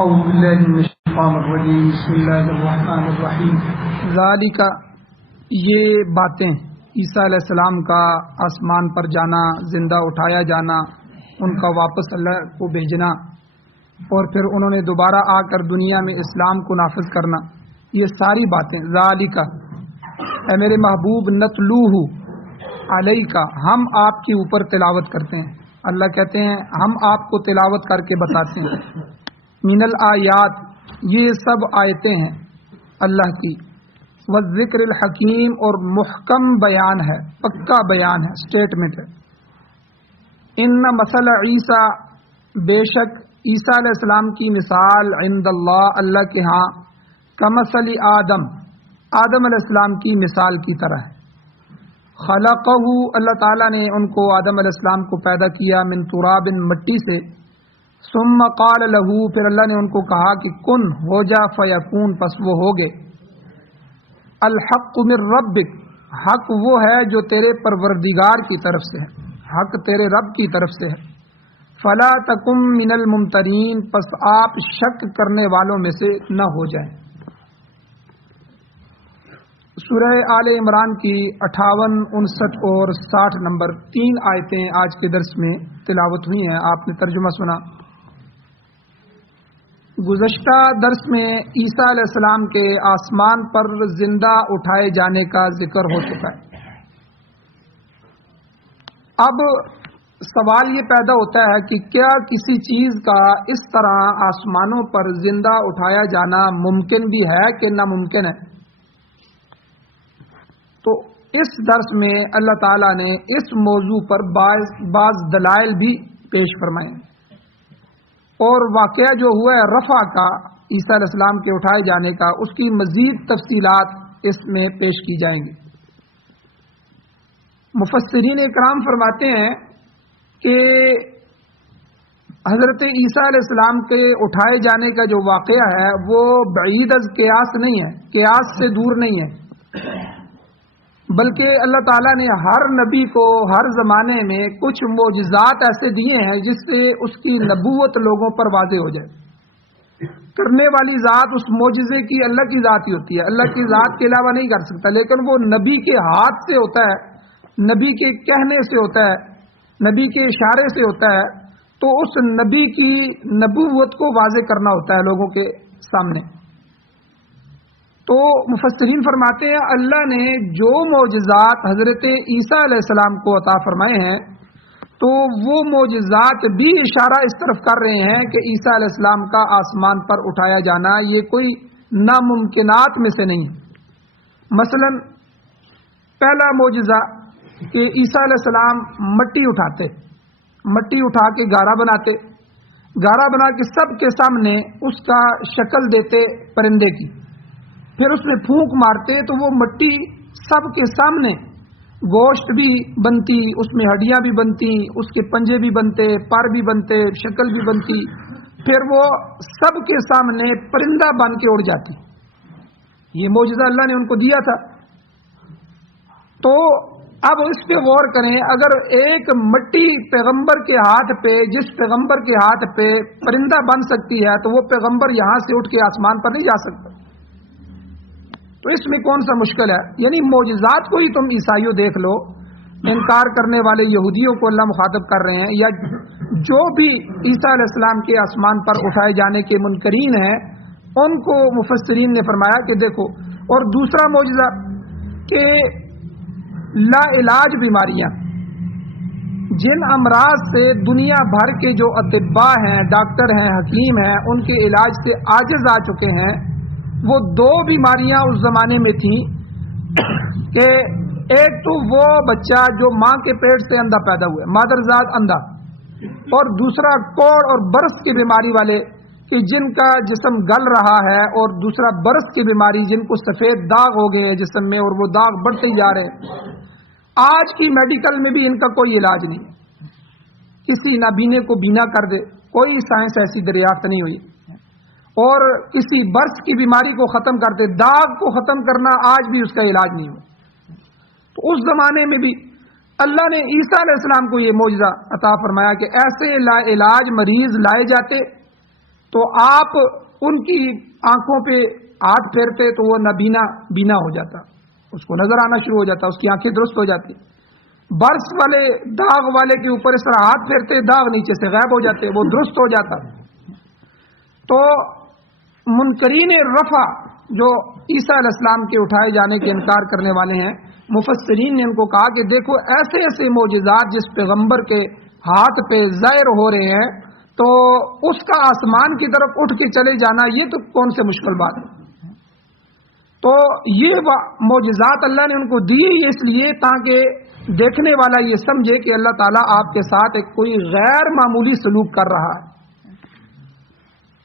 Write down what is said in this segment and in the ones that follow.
اعوذ باللہ من الشیطان الرجیم بسم اللہ الرحمن الرحیم ذالک یہ باتیں عیسیٰ علیہ السلام کا آسمان پر جانا، زندہ اٹھایا جانا، ان کا واپس اللہ کو بھیجنا اور پھر انہوں نے دوبارہ آ کر دنیا میں اسلام کو نافذ کرنا، یہ ساری باتیں ذالک اے میرے محبوب نتلوہ علیک ہم آپ کے اوپر تلاوت کرتے ہیں۔ اللہ کہتے ہیں ہم آپ کو تلاوت کر کے بتاتے ہیں۔ من الآیات یہ سب آیتیں ہیں اللہ کی، والذکر الحکیم اور محکم بیان ہے، پکا بیان ہے، اسٹیٹمنٹ ہے۔ ان مثل عیسیٰ بے شک عیسیٰ علیہ السلام کی مثال عند اللہ اللہ کے ہاں کمثل آدم آدم علیہ السلام کی مثال کی طرح ہے۔ خلقہ اللہ تعالیٰ نے ان کو آدم علیہ السلام کو پیدا کیا من تراب مٹی سے، ثم قال له پھر اللہ نے ان کو کہا کہ کن ہو جا فیکون پس وہ ہو گئے۔ الحق من ربک حق وہ ہے جو تیرے پروردگار کی طرف سے ہے، حق تیرے رب کی طرف سے ہے۔ فلا تکم من الممترین پس آپ شک کرنے والوں میں سے نہ ہو جائیں۔ سورہ آل عمران کی 58، 59 اور 60 نمبر 3 آیتیں آج کے درس میں تلاوت ہوئی ہیں، آپ نے ترجمہ سنا۔ گزشتہ درس میں عیسیٰ علیہ السلام کے آسمان پر زندہ اٹھائے جانے کا ذکر ہو چکا ہے۔ اب سوال یہ پیدا ہوتا ہے کہ کیا کسی چیز کا اس طرح آسمانوں پر زندہ اٹھایا جانا ممکن بھی ہے کہ ناممکن ہے؟ تو اس درس میں اللہ تعالیٰ نے اس موضوع پر بعض دلائل بھی پیش فرمائے اور واقعہ جو ہوا ہے رفع کا عیسیٰ علیہ السلام کے اٹھائے جانے کا، اس کی مزید تفصیلات اس میں پیش کی جائیں گی۔ مفسرین اکرام فرماتے ہیں کہ حضرت عیسیٰ علیہ السلام کے اٹھائے جانے کا جو واقعہ ہے وہ بعید از قیاس نہیں ہے، قیاس سے دور نہیں ہے، بلکہ اللہ تعالیٰ نے ہر نبی کو ہر زمانے میں کچھ معجزات ایسے دیے ہیں جس سے اس کی نبوت لوگوں پر واضح ہو جائے۔ کرنے والی ذات اس معجزے کی اللہ کی ذات ہی ہوتی ہے، اللہ کی ذات کے علاوہ نہیں کر سکتا، لیکن وہ نبی کے ہاتھ سے ہوتا ہے، نبی کے کہنے سے ہوتا ہے، نبی کے اشارے سے ہوتا ہے، تو اس نبی کی نبوت کو واضح کرنا ہوتا ہے لوگوں کے سامنے۔ تو مفسرین فرماتے ہیں اللہ نے جو معجزات حضرت عیسیٰ علیہ السلام کو عطا فرمائے ہیں تو وہ معجزات بھی اشارہ اس طرف کر رہے ہیں کہ عیسیٰ علیہ السلام کا آسمان پر اٹھایا جانا یہ کوئی ناممکنات میں سے نہیں۔ مثلا پہلا معجزہ کہ عیسیٰ علیہ السلام مٹی اٹھاتے، مٹی اٹھا کے گارا بناتے، گارا بنا کے سب کے سامنے اس کا شکل دیتے پرندے کی، پھر اس میں پھونک مارتے تو وہ مٹی سب کے سامنے گوشت بھی بنتی، اس میں ہڈیاں بھی بنتی، اس کے پنجے بھی بنتے، پر بھی بنتے، شکل بھی بنتی، پھر وہ سب کے سامنے پرندہ بن کے اڑ جاتی۔ یہ معجزہ اللہ نے ان کو دیا تھا۔ تو اب اس پہ غور کریں، اگر ایک مٹی پیغمبر کے ہاتھ پہ، جس پیغمبر کے ہاتھ پہ پرندہ بن سکتی ہے تو وہ پیغمبر یہاں سے اٹھ کے آسمان پر نہیں جا سکتا، تو اس میں کون سا مشکل ہے؟ یعنی معجزات کو ہی تم عیسائیوں دیکھ لو، انکار کرنے والے یہودیوں کو اللہ مخاطب کر رہے ہیں، یا جو بھی عیسیٰ علیہ السلام کے آسمان پر اٹھائے جانے کے منکرین ہیں ان کو مفسرین نے فرمایا کہ دیکھو۔ اور دوسرا معجزہ کہ لا علاج بیماریاں، جن امراض سے دنیا بھر کے جو اطباء ہیں، ڈاکٹر ہیں، حکیم ہیں، ان کے علاج سے عاجز آ چکے ہیں، وہ 2 بیماریاں اس زمانے میں تھیں کہ ایک تو وہ بچہ جو ماں کے پیٹ سے اندھا پیدا ہوا ہے، مادرزاد اندھا، اور دوسرا کوڑ اور برس کی بیماری والے کہ جن کا جسم گل رہا ہے، اور دوسرا برس کی بیماری جن کو سفید داغ ہو گئے ہیں جسم میں اور وہ داغ بڑھتے ہی جا رہے ہیں۔ آج کی میڈیکل میں بھی ان کا کوئی علاج نہیں، کسی نابینے کو بینا کر دے، کوئی سائنس ایسی دریافت نہیں ہوئی، اور کسی برس کی بیماری کو ختم کرتے، داغ کو ختم کرنا آج بھی اس کا علاج نہیں ہوا۔ تو اس زمانے میں بھی اللہ نے عیسیٰ علیہ السلام کو یہ معجزہ عطا فرمایا کہ ایسے لا علاج مریض لائے جاتے تو آپ ان کی آنکھوں پہ ہاتھ پھیرتے تو وہ نابینا بینا ہو جاتا، اس کو نظر آنا شروع ہو جاتا، اس کی آنکھیں درست ہو جاتی۔ برس والے داغ والے کے اوپر اس طرح ہاتھ پھیرتے داغ نیچے سے غائب ہو جاتے، وہ درست ہو جاتا۔ تو منکرین رفع جو عیسیٰ علیہ السلام کے اٹھائے جانے کے انکار کرنے والے ہیں، مفسرین نے ان کو کہا کہ دیکھو ایسے ایسے معجزات جس پیغمبر کے ہاتھ پہ ظاہر ہو رہے ہیں، تو اس کا آسمان کی طرف اٹھ کے چلے جانا یہ تو کون سے مشکل بات ہے۔ تو یہ معجزات اللہ نے ان کو دی اس لیے تاکہ دیکھنے والا یہ سمجھے کہ اللہ تعالیٰ آپ کے ساتھ ایک کوئی غیر معمولی سلوک کر رہا ہے،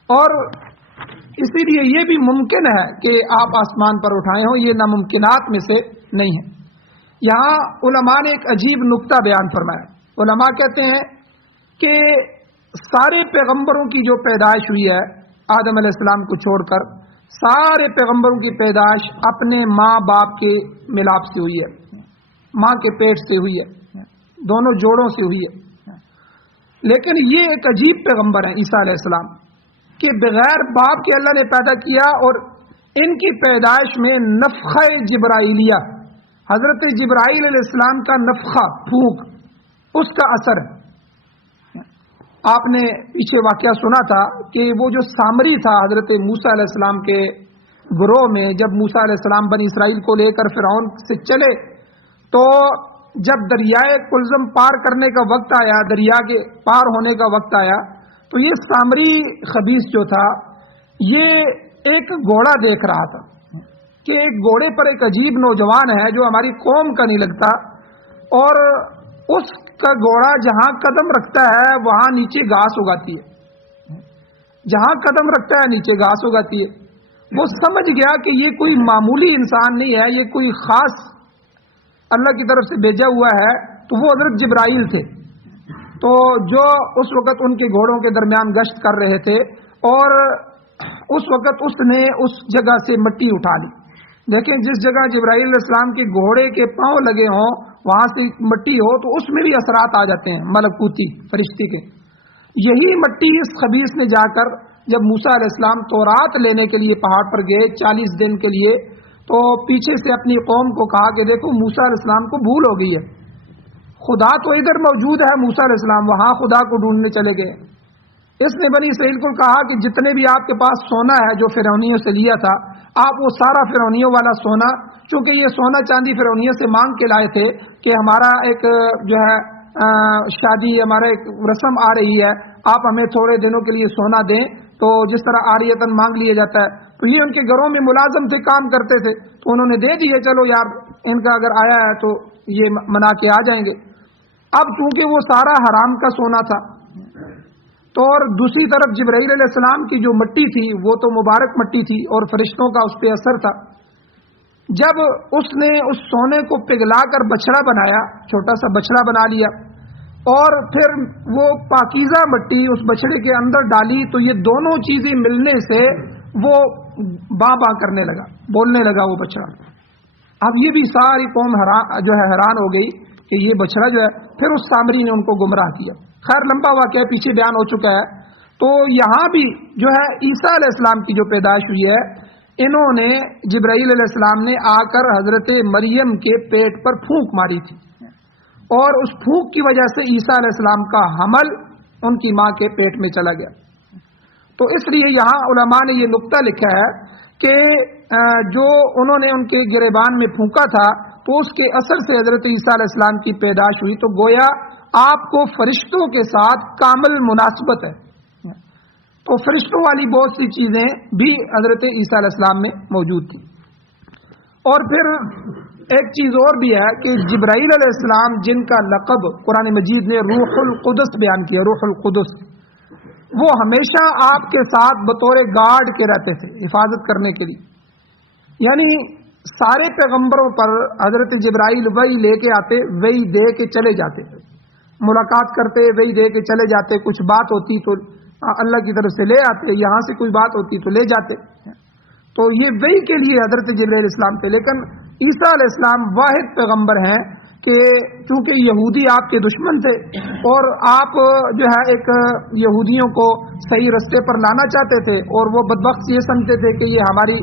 اور اسی لیے یہ بھی ممکن ہے کہ آپ آسمان پر اٹھائے ہوں، یہ ناممکنات میں سے نہیں ہے۔ یہاں علماء نے ایک عجیب نقطہ بیان فرمایا۔ علماء کہتے ہیں کہ سارے پیغمبروں کی جو پیدائش ہوئی ہے آدم علیہ السلام کو چھوڑ کر، سارے پیغمبروں کی پیدائش اپنے ماں باپ کے ملاپ سے ہوئی ہے، ماں کے پیٹ سے ہوئی ہے، دونوں جوڑوں سے ہوئی ہے۔ لیکن یہ ایک عجیب پیغمبر ہے عیسیٰ علیہ السلام کہ بغیر باپ کے اللہ نے پیدا کیا، اور ان کی پیدائش میں نفخہ جبرائیلیہ، حضرت جبرائیل علیہ السلام کا نفخہ، پھونک، اس کا اثر ہے۔ آپ نے پیچھے واقعہ سنا تھا کہ وہ جو سامری تھا حضرت موسیٰ علیہ السلام کے گروہ میں، جب موسیٰ علیہ السلام بنی اسرائیل کو لے کر فرعون سے چلے تو جب دریائے کلزم پار کرنے کا وقت آیا، دریا کے پار ہونے کا وقت آیا، تو یہ سامری خبیث جو تھا یہ ایک گھوڑا دیکھ رہا تھا کہ ایک گھوڑے پر ایک عجیب نوجوان ہے جو ہماری قوم کا نہیں لگتا، اور اس کا گھوڑا جہاں قدم رکھتا ہے وہاں نیچے گھاس اگاتی ہے، جہاں قدم رکھتا ہے نیچے گھاس اگاتی ہے۔ وہ سمجھ گیا کہ یہ کوئی معمولی انسان نہیں ہے، یہ کوئی خاص اللہ کی طرف سے بھیجا ہوا ہے۔ تو وہ حضرت جبرائیل تھے، تو جو اس وقت ان کے گھوڑوں کے درمیان گشت کر رہے تھے، اور اس وقت اس نے اس جگہ سے مٹی اٹھا لی۔ دیکھیں جس جگہ جبرائیل علیہ السلام کے گھوڑے کے پاؤں لگے ہوں وہاں سے مٹی ہو تو اس میں بھی اثرات آ جاتے ہیں ملکوتی فرشتے کے۔ یہی مٹی اس خبیث نے جا کر جب موسیٰ علیہ السلام تورات لینے کے لیے پہاڑ پر گئے 40 دن کے لیے، تو پیچھے سے اپنی قوم کو کہا کہ دیکھو موسیٰ علیہ السلام کو بھول ہو گئی ہے، خدا تو ادھر موجود ہے، موسیٰ علیہ السلام وہاں خدا کو ڈھونڈنے چلے گئے۔ اس نے بنی اسرائیل کو کہا کہ جتنے بھی آپ کے پاس سونا ہے جو فرعونیوں سے لیا تھا، آپ وہ سارا فرعونیوں والا سونا، چونکہ یہ سونا چاندی فرعونیوں سے مانگ کے لائے تھے کہ ہمارا ایک جو ہے شادی، ہمارا ایک رسم آ رہی ہے، آپ ہمیں تھوڑے دنوں کے لیے سونا دیں، تو جس طرح آریتن مانگ لیا جاتا ہے، تو یہ ان کے گھروں میں ملازم تھے، کام کرتے تھے، تو انہوں نے دے دیے، چلو یار ان کا اگر آیا ہے تو یہ منا کے آ جائیں گے۔ اب چونکہ وہ سارا حرام کا سونا تھا، تو اور دوسری طرف جبرائیل علیہ السلام کی جو مٹی تھی وہ تو مبارک مٹی تھی اور فرشتوں کا اس پہ اثر تھا۔ جب اس نے اس سونے کو پگھلا کر بچڑا بنایا، چھوٹا سا بچڑا بنا لیا، اور پھر وہ پاکیزہ مٹی اس بچڑے کے اندر ڈالی، تو یہ دونوں چیزیں ملنے سے وہ باں باں کرنے لگا، بولنے لگا وہ بچڑا۔ اب یہ بھی ساری قوم حیران ہو گئی کہ یہ بچڑا جو ہے، پھر اس سامری نے ان کو گمراہ کیا۔ خیر لمبا واقعہ پیچھے بیان ہو چکا ہے۔ تو یہاں بھی جو ہے عیسیٰ علیہ السلام کی جو پیدائش ہوئی ہے، انہوں نے جبرائیل علیہ السلام نے آ کر حضرت مریم کے پیٹ پر پھونک ماری تھی، اور اس پھونک کی وجہ سے عیسیٰ علیہ السلام کا حمل ان کی ماں کے پیٹ میں چلا گیا۔ تو اس لیے یہاں علماء نے یہ نقطہ لکھا ہے کہ جو انہوں نے ان کے گریبان میں پھونکا تھا، تو اس کے اثر سے حضرت عیسیٰ علیہ السلام کی پیدائش ہوئی۔ تو گویا آپ کو فرشتوں کے ساتھ کامل مناسبت ہے، تو فرشتوں والی بہت سی چیزیں بھی حضرت عیسیٰ علیہ السلام میں موجود تھی۔ اور پھر ایک چیز اور بھی ہے کہ جبرائیل علیہ السلام جن کا لقب قرآن مجید نے روح القدس بیان کیا، روح القدس، وہ ہمیشہ آپ کے ساتھ بطور گارڈ کے رہتے تھے، حفاظت کرنے کے لیے۔ یعنی سارے پیغمبروں پر حضرت جبرائیل وحی لے کے آتے، وحی دے کے چلے جاتے، ملاقات کرتے، وہی دے کے چلے جاتے، کچھ بات ہوتی تو اللہ کی طرف سے لے آتے، یہاں سے کوئی بات ہوتی تو لے جاتے۔ تو یہ وہی کے لیے حضرت جبرائیل علیہ السلام تھے۔ لیکن عیسیٰ علیہ السلام واحد پیغمبر ہیں کہ چونکہ یہودی آپ کے دشمن تھے اور آپ جو ہے ایک یہودیوں کو صحیح رستے پر لانا چاہتے تھے، اور وہ بدبخت یہ سمجھتے تھے کہ یہ ہماری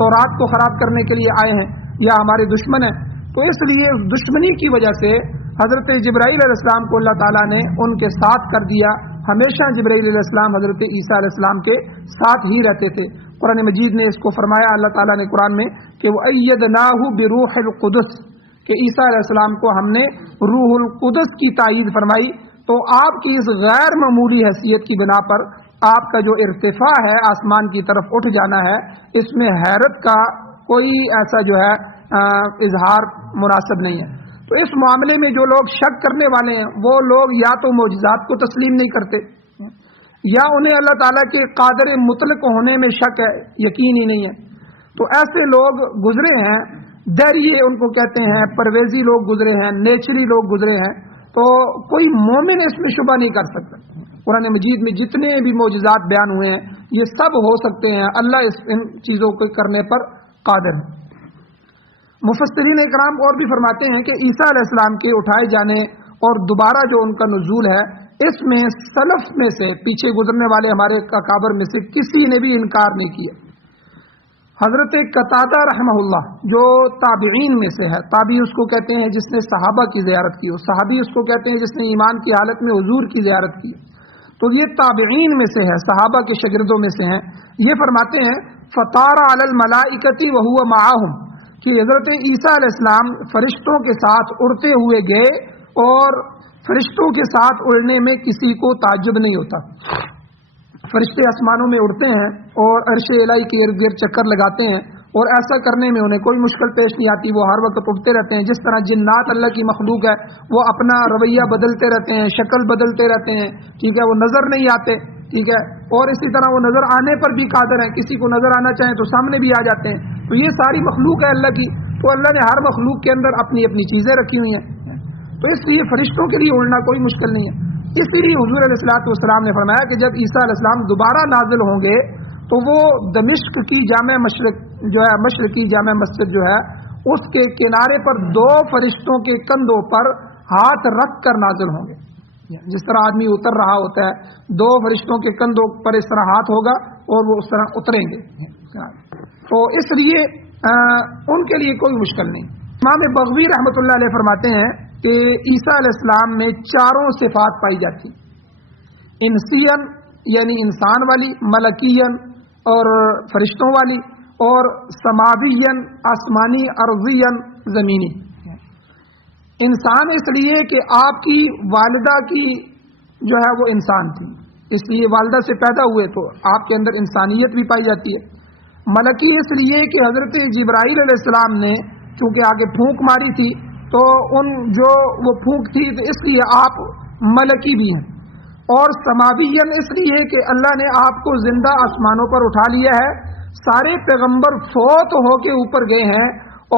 تورات کو خراب کرنے کے لیے آئے ہیں یا ہمارے دشمن ہیں، تو اس لیے دشمنی کی وجہ سے حضرت جبرائیل علیہ السلام کو اللہ تعالیٰ نے ان کے ساتھ کر دیا۔ ہمیشہ جبرائیل علیہ السلام حضرت عیسیٰ علیہ السلام کے ساتھ ہی رہتے تھے۔ قرآن مجید نے اس کو فرمایا، اللہ تعالیٰ نے قرآن میں کہ وَأَيَّدْنَاهُ بِرُوحِ الْقُدُسِ، کہ عیسیٰ علیہ السلام کو ہم نے روح القدس کی تائید فرمائی۔ تو آپ کی اس غیر معمولی حیثیت کی بنا پر آپ کا جو ارتفاع ہے، آسمان کی طرف اٹھ جانا ہے، اس میں حیرت کا کوئی ایسا جو ہے اظہار مناسب نہیں ہے۔ تو اس معاملے میں جو لوگ شک کرنے والے ہیں، وہ لوگ یا تو معجزات کو تسلیم نہیں کرتے، یا انہیں اللہ تعالیٰ کے قادر مطلق ہونے میں شک ہے، یقین ہی نہیں ہے۔ تو ایسے لوگ گزرے ہیں، دریے ان کو کہتے ہیں، پرویزی لوگ گزرے ہیں، نیچری لوگ گزرے ہیں، تو کوئی مومن اس میں شبہ نہیں کر سکتا۔ قرآن مجید میں جتنے بھی معجزات بیان ہوئے ہیں، یہ سب ہو سکتے ہیں، اللہ ان چیزوں کو کرنے پر قادر ہے۔ مفسرین اکرام اور بھی فرماتے ہیں کہ عیسیٰ علیہ السلام کے اٹھائے جانے اور دوبارہ جو ان کا نزول ہے، اس میں سلف میں سے، پیچھے گزرنے والے ہمارے اکابر میں سے کسی نے بھی انکار نہیں کیا۔ حضرت قتادہ رحمہ اللہ جو تابعین میں سے ہے، تابعی اس کو کہتے ہیں جس نے صحابہ کی زیارت کی ہو، صحابی اس کو کہتے ہیں جس نے ایمان کی حالت میں حضور کی زیارت کی، تو یہ تابعین میں سے ہے، صحابہ کے شاگردوں میں سے ہیں۔ یہ فرماتے ہیں فطار علی الملائکۃ وہو معہم، کہ حضرت عیسیٰ علیہ السلام فرشتوں کے ساتھ اڑتے ہوئے گئے، اور فرشتوں کے ساتھ اڑنے میں کسی کو تعجب نہیں ہوتا۔ فرشتے آسمانوں میں اڑتے ہیں اور عرش الہی کے ارد گرد چکر لگاتے ہیں، اور ایسا کرنے میں انہیں کوئی مشکل پیش نہیں آتی، وہ ہر وقت اٹھتے رہتے ہیں۔ جس طرح جنات اللہ کی مخلوق ہے، وہ اپنا رویہ بدلتے رہتے ہیں، شکل بدلتے رہتے ہیں، ٹھیک ہے، وہ نظر نہیں آتے، ٹھیک ہے، اور اسی طرح وہ نظر آنے پر بھی قادر ہیں، کسی کو نظر آنا چاہیں تو سامنے بھی آ جاتے ہیں۔ تو یہ ساری مخلوق ہے اللہ کی، تو اللہ نے ہر مخلوق کے اندر اپنی اپنی چیزیں رکھی ہوئی ہیں، تو اس لیے فرشتوں کے لیے اڑنا کوئی مشکل نہیں ہے۔ اس لیے حضور علیہ الصلوۃ والسلام نے فرمایا کہ جب عیسیٰ علیہ السلام دوبارہ نازل ہوں گے تو وہ دمشق کی جامع مشرق جو ہے، مشرقی جامع مسجد جو ہے، اس کے کنارے پر 2 فرشتوں کے کندھوں پر ہاتھ رکھ کر نازل ہوں گے۔ جس طرح آدمی اتر رہا ہوتا ہے، 2 فرشتوں کے کندھوں پر اس طرح ہاتھ ہوگا اور وہ اس طرح اتریں گے، تو اس لیے ان کے لیے کوئی مشکل نہیں۔ امام بغوی رحمۃ اللہ علیہ فرماتے ہیں کہ عیسیٰ علیہ السلام میں 4 صفات پائی جاتی، انسین یعنی انسان والی، ملکین اور فرشتوں والی، اور سماوین آسمانی، ارضین زمینی۔ انسان اس لیے کہ آپ کی والدہ کی جو ہے وہ انسان تھی، اس لیے والدہ سے پیدا ہوئے تو آپ کے اندر انسانیت بھی پائی جاتی ہے۔ ملکی اس لیے کہ حضرت جبرائیل علیہ السلام نے چونکہ آگے پھونک ماری تھی، تو ان جو وہ پھونک تھی، تو اس لیے آپ ملکی بھی ہیں۔ اور سماوین اس لیے کہ اللہ نے آپ کو زندہ آسمانوں پر اٹھا لیا ہے، سارے پیغمبر فوت ہو کے اوپر گئے ہیں،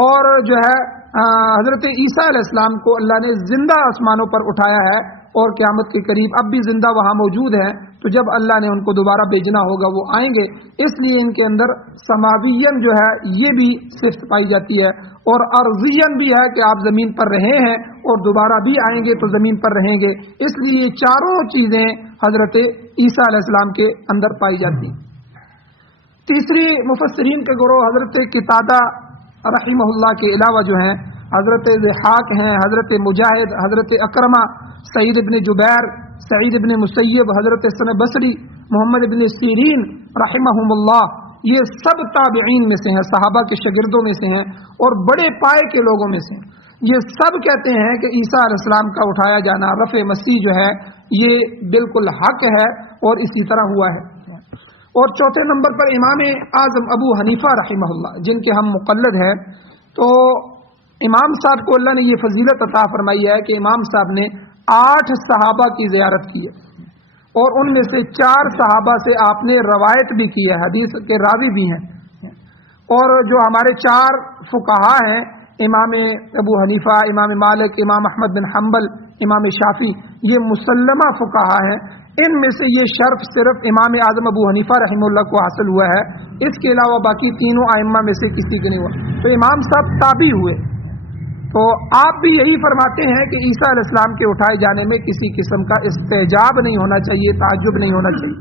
اور جو ہے حضرت عیسیٰ علیہ السلام کو اللہ نے زندہ آسمانوں پر اٹھایا ہے، اور قیامت کے قریب اب بھی زندہ وہاں موجود ہیں، تو جب اللہ نے ان کو دوبارہ بھیجنا ہوگا وہ آئیں گے، اس لیے ان کے اندر سماوین جو ہے یہ بھی صفت پائی جاتی ہے، اور ارضین بھی ہے کہ آپ زمین پر رہے ہیں اور دوبارہ بھی آئیں گے تو زمین پر رہیں گے، اس لیے 4 چیزیں حضرت عیسیٰ علیہ السلام کے اندر پائی جاتی ہیں۔ تیسری مفسرین کے گروہ حضرت قتادہ رحمہ اللہ کے علاوہ جو ہیں حضرت ضحاک ہیں، حضرت مجاہد، حضرت اکرمہ، سعید ابن جبیر، سعید ابن مسیب، حضرت حسن بصری، محمد ابن سیرین رحمہم اللہ، یہ سب تابعین میں سے ہیں، صحابہ کے شاگردوں میں سے ہیں، اور بڑے پائے کے لوگوں میں سے ہیں۔ یہ سب کہتے ہیں کہ عیسیٰ علیہ السلام کا اٹھایا جانا، رفع مسیح جو ہے یہ بالکل حق ہے اور اسی طرح ہوا ہے۔ اور چوتھے نمبر پر امام اعظم ابو حنیفہ رحمہ اللہ، جن کے ہم مقلد ہیں، تو امام صاحب کو اللہ نے یہ فضیلت عطا فرمائی ہے کہ امام صاحب نے 8 صحابہ کی زیارت کی ہے، اور ان میں سے 4 صحابہ سے آپ نے روایت بھی کی ہے، حدیث کے راوی بھی ہیں۔ اور جو ہمارے 4 فقہا ہیں، امام ابو حنیفہ، امام مالک، امام احمد بن حنبل، امام شافعی، یہ مسلمہ فقہا ہیں، ان میں سے یہ شرف صرف امام اعظم ابو حنیفہ رحمہ اللہ کو حاصل ہوا ہے، اس کے علاوہ باقی تینوں ائمہ میں سے کسی کے نہیں ہوا۔ تو امام صاحب تابعی ہوئے، تو آپ بھی یہی فرماتے ہیں کہ عیسیٰ علیہ السلام کے اٹھائے جانے میں کسی قسم کا استعجاب نہیں ہونا چاہیے، تعجب نہیں ہونا چاہیے۔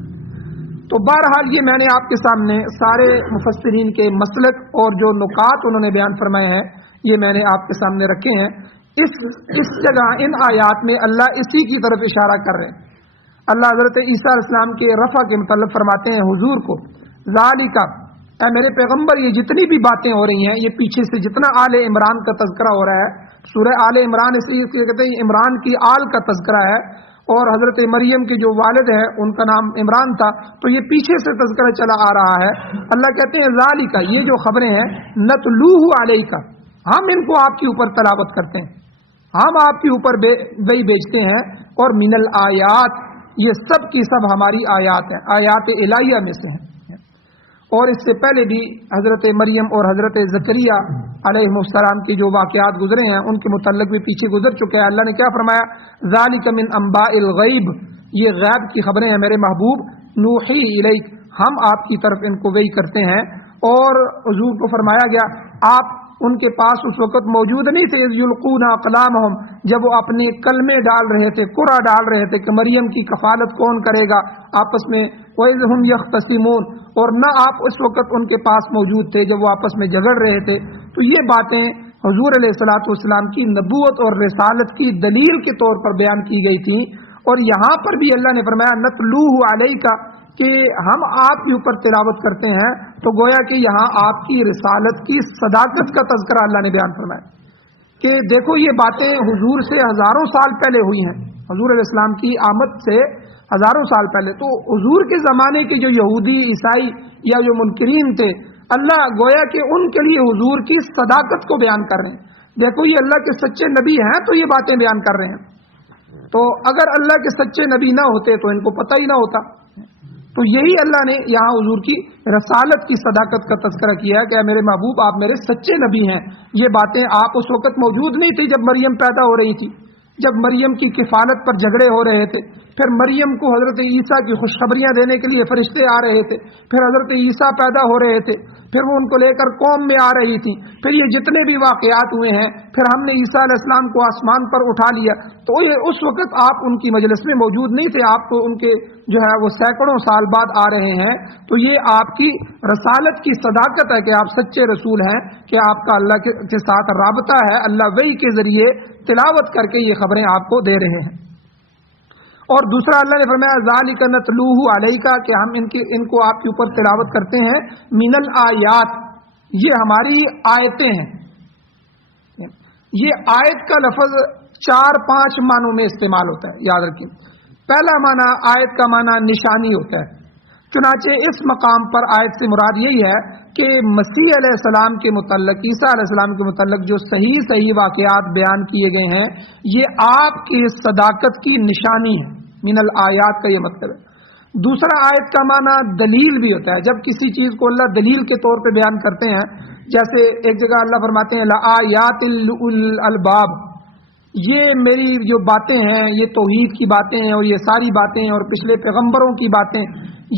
تو بہرحال یہ میں نے آپ کے سامنے سارے مفسرین کے مسلک اور جو نکات انہوں نے بیان فرمائے ہیں یہ میں نے آپ کے سامنے رکھے ہیں۔ اس جگہ ان آیات میں اللہ اسی کی طرف اشارہ کر رہے ہیں۔ اللہ حضرت عیسیٰ علیہ السلام کے رفع کے متعلق فرماتے ہیں حضور کو، ذالک، اے میرے پیغمبر یہ جتنی بھی باتیں ہو رہی ہیں، یہ پیچھے سے جتنا آل عمران کا تذکرہ ہو رہا ہے، سورہ آل عمران اس لیے کہتے ہیں عمران کی آل کا تذکرہ ہے، اور حضرت مریم کے جو والد ہیں ان کا نام عمران تھا، تو یہ پیچھے سے تذکرہ چلا آ رہا ہے۔ اللہ کہتے ہیں ذالک، یہ جو خبریں ہیں، نتلوہ علیک، ہم ان کو آپ کے اوپر تلاوت کرتے ہیں، ہم آپ کے اوپر وحی بیچتے ہیں، اور من الآیات، یہ سب کی سب ہماری آیات ہیں، آیات الہیہ میں سے ہیں۔ اور اس سے پہلے بھی حضرت مریم اور حضرت زکریا علیہ السلام کی جو واقعات گزرے ہیں ان کے متعلق بھی پیچھے گزر چکے ہیں۔ اللہ نے کیا فرمایا، ذالک من انباء الغیب، یہ غیب کی خبریں ہیں میرے محبوب، نوحی الیک، ہم آپ کی طرف ان کو وحی کرتے ہیں۔ اور حضور کو فرمایا گیا آپ ان کے پاس اس وقت موجود نہیں تھے، اذ یلقون اقلامہم، جب وہ اپنے کلمے ڈال رہے تھے، قرعہ ڈال رہے تھے کہ مریم کی کفالت کون کرے گا آپس میں، وَإِذْ هُمْ يَخْتَصِمُونَ، اور نہ آپ اس وقت ان کے پاس موجود تھے جب وہ آپس میں جھگڑ رہے تھے۔ تو یہ باتیں حضور علیہ الصلوۃ والسلام کی نبوت اور رسالت کی دلیل کے طور پر بیان کی گئی تھی۔ اور یہاں پر بھی اللہ نے فرمایا نتلوہ علیک، کہ ہم آپ کے اوپر تلاوت کرتے ہیں، تو گویا کہ یہاں آپ کی رسالت کی صداقت کا تذکرہ اللہ نے بیان فرمایا کہ دیکھو یہ باتیں حضور سے ہزاروں سال پہلے ہوئی ہیں، حضور علیہ السلام کی آمد سے ہزاروں سال پہلے۔ تو حضور کے زمانے کے جو یہودی عیسائی یا جو منکرین تھے، اللہ گویا کہ ان کے لیے حضور کی صداقت کو بیان کر رہے ہیں، دیکھو یہ اللہ کے سچے نبی ہیں تو یہ باتیں بیان کر رہے ہیں۔ تو اگر اللہ کے سچے نبی نہ ہوتے تو ان کو پتہ ہی نہ ہوتا۔ تو یہی اللہ نے یہاں حضور کی رسالت کی صداقت کا تذکرہ کیا کہ میرے محبوب آپ میرے سچے نبی ہیں۔ یہ باتیں آپ اس وقت موجود نہیں تھی جب مریم پیدا ہو رہی تھی، جب مریم کی کفالت پر جھگڑے ہو رہے تھے، پھر مریم کو حضرت عیسیٰ کی خوشخبریاں دینے کے لیے فرشتے آ رہے تھے، پھر حضرت عیسیٰ پیدا ہو رہے تھے، پھر وہ ان کو لے کر قوم میں آ رہی تھی، پھر یہ جتنے بھی واقعات ہوئے ہیں، پھر ہم نے عیسیٰ علیہ السلام کو آسمان پر اٹھا لیا۔ تو یہ اس وقت آپ ان کی مجلس میں موجود نہیں تھے، آپ تو ان کے جو ہے وہ سینکڑوں سال بعد آ رہے ہیں۔ تو یہ آپ کی رسالت کی صداقت ہے کہ آپ سچے رسول ہیں، کہ آپ کا اللہ کے ساتھ رابطہ ہے، اللہ وحی کے ذریعے تلاوت کر کے یہ خبریں آپ کو دے رہے ہیں۔ اور دوسرا اللہ نے فرمایا ذالک نتلوہ علیک، کہ ہم ان کو آپ کے اوپر تلاوت کرتے ہیں، من الآیات، یہ ہماری آیتیں ہیں۔ یہ آیت کا لفظ 4-5 معنوں میں استعمال ہوتا ہے، یاد رکھیں۔ پہلا معنی آیت کا معنی نشانی ہوتا ہے، چنانچہ اس مقام پر آیت سے مراد یہی ہے کہ مسیح علیہ السلام کے متعلق، عیسیٰ علیہ السلام کے متعلق جو صحیح واقعات بیان کیے گئے ہیں، یہ آپ کی صداقت کی نشانی ہے۔ من الآیات کا یہ مطلب ہے۔ دوسرا آیت کا معنی دلیل بھی ہوتا ہے، جب کسی چیز کو اللہ دلیل کے طور پہ بیان کرتے ہیں، جیسے ایک جگہ اللہ فرماتے ہیں لآیات لأولی الالباب، یہ میری جو باتیں ہیں یہ توحید کی باتیں ہیں، اور یہ ساری باتیں اور پچھلے پیغمبروں کی باتیں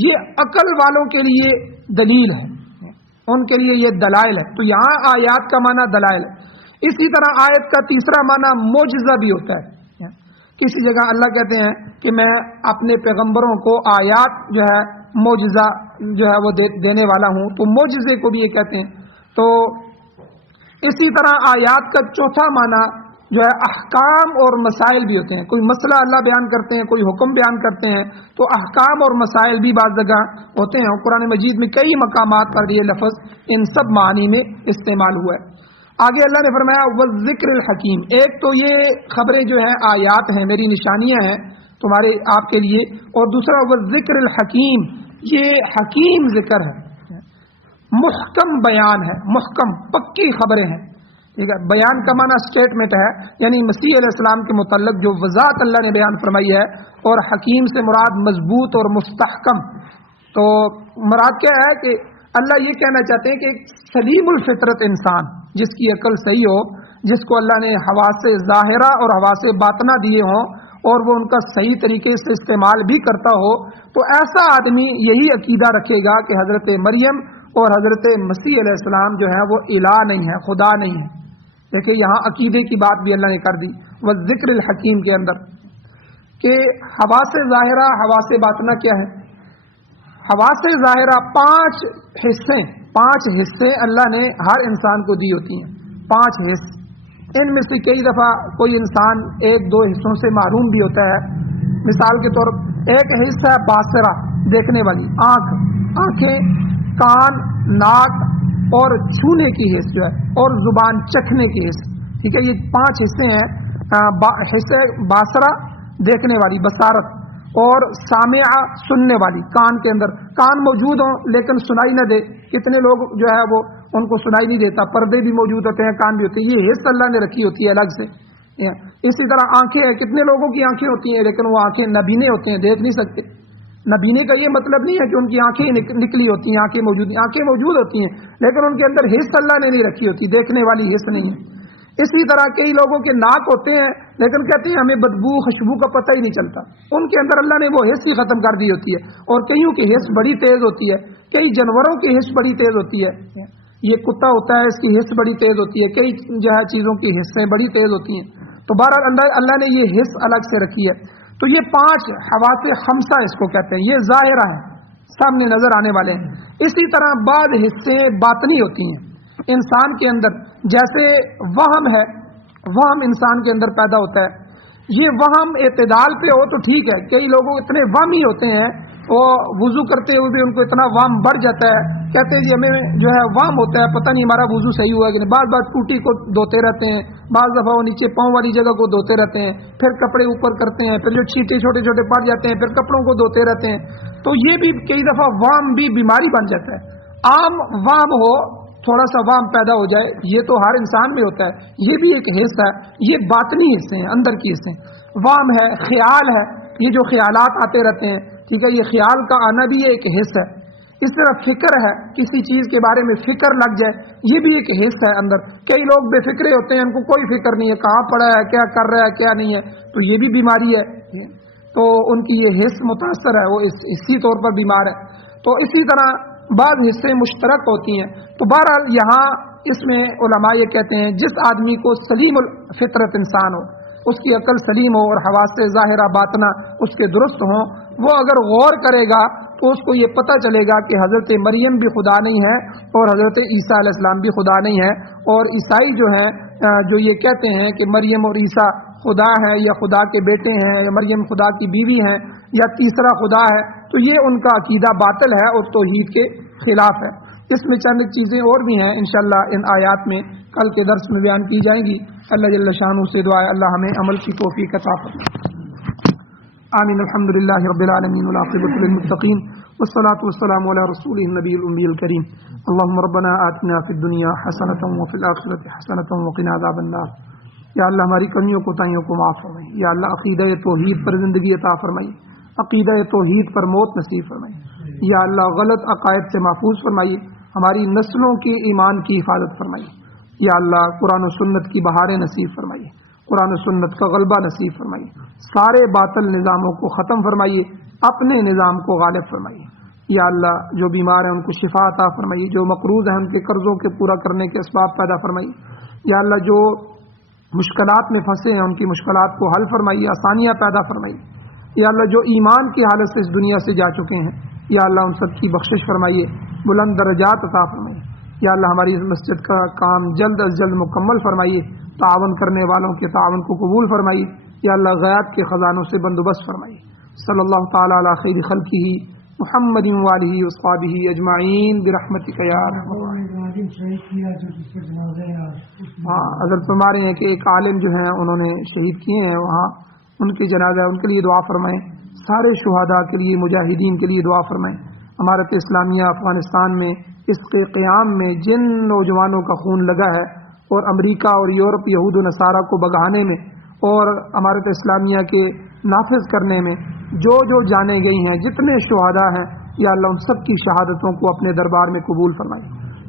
یہ عقل والوں کے لیے دلیل ہے، ان کے لیے یہ دلائل ہے۔ تو یہاں آیات کا معنی دلائل ہے۔ اسی طرح آیت کا تیسرا معنی معجزہ بھی ہوتا ہے۔ کسی جگہ اللہ کہتے ہیں کہ میں اپنے پیغمبروں کو آیات جو ہے معجزہ جو ہے وہ دینے والا ہوں، تو معجزے کو بھی یہ کہتے ہیں۔ تو اسی طرح آیات کا چوتھا معنی جو ہے احکام اور مسائل بھی ہوتے ہیں، کوئی مسئلہ اللہ بیان کرتے ہیں، کوئی حکم بیان کرتے ہیں، تو احکام اور مسائل بھی بعض جگہ ہوتے ہیں۔ قرآن مجید میں کئی مقامات پر یہ لفظ ان سب معنی میں استعمال ہوا ہے۔ آگے اللہ نے فرمایا والذکر الحکیم، ایک تو یہ خبریں جو ہیں آیات ہیں، میری نشانیاں ہیں تمہارے آپ کے لیے، اور دوسرا والذکر الحکیم، یہ حکیم ذکر ہے، محکم بیان ہے، محکم پکی خبریں ہیں۔ ٹھیک ہے، بیان کا معنی اسٹیٹمنٹ ہے، یعنی مسیح علیہ السلام کے متعلق جو وضاحت اللہ نے بیان فرمائی ہے، اور حکیم سے مراد مضبوط اور مستحکم۔ تو مراد کیا ہے کہ اللہ یہ کہنا چاہتے ہیں کہ ایک سلیم الفطرت انسان جس کی عقل صحیح ہو، جس کو اللہ نے حواس ظاہرہ اور حواس باطنہ دیے ہوں، اور وہ ان کا صحیح طریقے سے استعمال بھی کرتا ہو، تو ایسا آدمی یہی عقیدہ رکھے گا کہ حضرت مریم اور حضرت مسیح علیہ السلام جو ہیں وہ الہ نہیں ہے، خدا نہیں ہے، دیکھیں یہاں عقیدے کی بات بھی اللہ نے کر دی والذکر الحکیم کے اندر کہ حواس ظاہرہ حواس باطنہ کیا ہے. حواس ظاہرہ 5 حصے اللہ نے ہر انسان کو دی ہوتی ہیں. 5 حصے، ان میں سے کئی دفعہ کوئی انسان 1-2 حصوں سے محروم بھی ہوتا ہے. مثال کے طور پر ایک حصہ ہے باصرہ، دیکھنے والی آنکھیں، کان، ناک اور چھونے کی حص جو ہے، اور زبان چکھنے کی حص. ٹھیک ہے، یہ 5 حصے ہیں. حصہ باصرہ دیکھنے والی بصارت، اور سامعہ سننے والی کان کے اندر، کان موجود ہوں لیکن سنائی نہ دے. کتنے لوگ جو ہے وہ ان کو سنائی نہیں دیتا، پردے بھی موجود ہوتے ہیں، کان بھی ہوتے ہیں، یہ حص اللہ نے رکھی ہوتی ہے الگ سے. اسی طرح آنکھیں ہیں، کتنے لوگوں کی آنکھیں ہوتی ہیں لیکن وہ آنکھیں نابینے ہوتے ہیں، دیکھ نہیں سکتے. نابینے کا یہ مطلب نہیں ہے کہ ان کی آنکھیں نکلی ہوتی ہیں، آنکھیں موجود ہوتی ہیں لیکن ان کے اندر حص اللہ نے نہیں رکھی ہوتی، دیکھنے والی حص نہیں ہے. اسی طرح کئی لوگوں کے ناک ہوتے ہیں لیکن کہتے ہیں ہمیں بدبو خوشبو کا پتہ ہی نہیں چلتا، ان کے اندر اللہ نے وہ حص ہی ختم کر دی ہوتی ہے. اور کئیوں کی حص بڑی تیز ہوتی ہے، کئی جانوروں کی حص بڑی تیز ہوتی ہے. یہ کتا ہوتا ہے، اس کی حص بڑی تیز ہوتی ہے، کئی جو ہے چیزوں کی حصیں بڑی تیز ہوتی ہیں. تو بہرحال اللہ نے یہ حص الگ سے رکھی ہے. تو یہ 5 حواس خمسہ اس کو کہتے ہیں، یہ ظاہرہ ہیں، سامنے نظر آنے والے ہیں. اسی طرح بعض حصے باطنی ہوتی ہیں انسان کے اندر، جیسے وہم ہے، وہم انسان کے اندر پیدا ہوتا ہے. یہ وہم اعتدال پہ ہو تو ٹھیک ہے، کئی لوگوں اتنے وہمی ہوتے ہیں وہ وضو کرتے ہوئے بھی ان کو اتنا وہم بڑھ جاتا ہے، کہتے ہیں جی ہمیں جو ہے وہم ہوتا ہے، پتہ نہیں ہمارا وضو صحیح ہوا ہے کہ نہیں. بعض ٹوٹی کو دھوتے رہتے ہیں، بعض دفعہ وہ نیچے پاؤں والی جگہ کو دھوتے رہتے ہیں، پھر کپڑے اوپر کرتے ہیں، پھر جو چھینٹے چھوٹے چھوٹے پڑ جاتے ہیں پھر کپڑوں کو دھوتے رہتے ہیں. تو یہ بھی کئی دفعہ وہم بھی بیماری بن جاتا ہے. عام وہم ہو، تھوڑا سا وہم پیدا ہو جائے، یہ تو ہر انسان میں ہوتا ہے، یہ بھی ایک حصہ ہے. یہ باطنی حصے ہیں، اندر کی حصے. وہم ہے، خیال ہے، یہ جو خیالات آتے رہتے ہیں، ٹھیک ہے، یہ خیال کا آنا بھی ایک حصہ ہے. اس طرح فکر ہے، کسی چیز کے بارے میں فکر لگ جائے، یہ بھی ایک حصہ ہے اندر. کئی لوگ بے فکرے ہوتے ہیں، ان کو کوئی فکر نہیں ہے، کہاں پڑا ہے، کیا کر رہا ہے، کیا نہیں ہے، تو یہ بھی بیماری ہے. تو ان کی یہ حص متاثر ہے، وہ اسی طور پر بیمار ہے. تو اسی طرح بعض حصے مشترک ہوتی ہیں. تو بہرحال یہاں اس میں علماء یہ کہتے ہیں جس آدمی کو سلیم الفطرت انسان ہو، اس کی عقل سلیم ہو اور حواس ظاہرہ باطنہ اس کے درست ہوں، وہ اگر غور کرے گا تو اس کو یہ پتہ چلے گا کہ حضرت مریم بھی خدا نہیں ہے اور حضرت عیسیٰ علیہ السلام بھی خدا نہیں ہے. اور عیسائی جو ہیں جو یہ کہتے ہیں کہ مریم اور عیسیٰ خدا ہے یا خدا کے بیٹے ہیں یا مریم خدا کی بیوی ہیں یا تیسرا خدا ہے، تو یہ ان کا عقیدہ باطل ہے اور توحید کے خلاف ہے. اس میں چند چیزیں اور بھی ہیں انشاءاللہ ان آیات میں کل کے درس میں بیان کی جائیں گی. اللہ جل شانہ سے دعا ہے اللہ ہمیں عمل کی توفیق عطا فرمائے. آمین. الحمد للہ رب العالمین والعاقبۃ للمتقین والصلاة والسلام علی رسولہ النبی الأمی الکریم. اللهم ربنا آتنا فی الدنیا حسنۃ وفی الآخرۃ حسنۃ وقنا عذاب النار. یا اللہ ہماری کمیوں کوتاہیوں کو معاف فرمائے. یا اللہ عقیدہ توحید پر زندگی عطا فرمائیے، عقیدہ توحید پر موت نصیب فرمائیے. یا اللہ غلط عقائد سے محفوظ فرمائیے، ہماری نسلوں کے ایمان کی حفاظت فرمائیے. یا اللہ قرآن و سنت کی بہاریں نصیب فرمائیے، قرآن و سنت کا غلبہ نصیب فرمائیے. سارے باطل نظاموں کو ختم فرمائیے، اپنے نظام کو غالب فرمائیے. یا اللہ جو بیمار ہیں ان کو شفا عطا فرمائیے، جو مقروض ہیں ان کے قرضوں کے پورا کرنے کے اسباب پیدا فرمائیے. یا اللہ جو مشکلات میں پھنسے ہیں ان کی مشکلات کو حل فرمائیے، آسانیاں پیدا فرمائیے. یا اللہ جو ایمان کی حالت سے اس دنیا سے جا چکے ہیں، یا اللہ ان سب کی بخشش فرمائیے، بلند درجات عطا فرمائیے. یا اللہ ہماری اس مسجد کا کام جلد از جلد مکمل فرمائیے، تعاون کرنے والوں کے تعاون کو قبول فرمائیے. یا اللہ غیب کے خزانوں سے بندوبست فرمائیے. صلی اللہ تعالی علی خیر خلقہ محمد وآلہ وصحبہ اجمعین برحمتک یا ارحم الراحمین. حضرت فرما رہے ہیں کہ ایک عالم جو ہیں انہوں نے شہید کیے ہیں، وہاں ان کی جنازہ ان کے لیے دعا فرمائیں. سارے شہداء کے لیے، مجاہدین کے لیے دعا فرمائیں. امارت اسلامیہ افغانستان میں اس کے قیام میں جن نوجوانوں کا خون لگا ہے اور امریکہ اور یورپ یہود و نصارہ کو بگانے میں اور امارت اسلامیہ کے نافذ کرنے میں جو جانیں گئی ہیں، جتنے شہداء ہیں، یا اللہ ان سب کی شہادتوں کو اپنے دربار میں قبول فرمائی.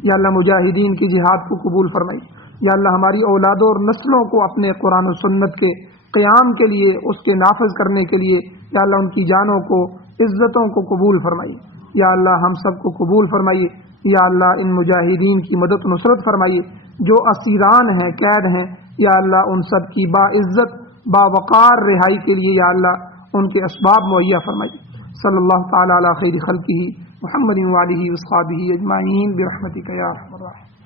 یا اللہ مجاہدین کی جہاد کو قبول فرمائی. یا اللہ ہماری اولادوں اور نسلوں کو اپنے قرآن و سنت کے قیام کے لیے، اس کے نافذ کرنے کے لیے، یا اللہ ان کی جانوں کو، عزتوں کو قبول فرمائی. یا اللہ ہم سب کو قبول فرمائیے. یا اللہ ان مجاہدین کی مدد و نصرت فرمائیے جو اسیران ہیں، قید ہیں. یا اللہ ان سب کی باعزت باوقار رہائی کے لیے یا اللہ ان کے اسباب مہیا فرمائیے. صلی اللہ تعالی علی خیر خلقہ محمد و آلہ و اصحابہ اجمعین برحمتک یا ارحم الراحمین.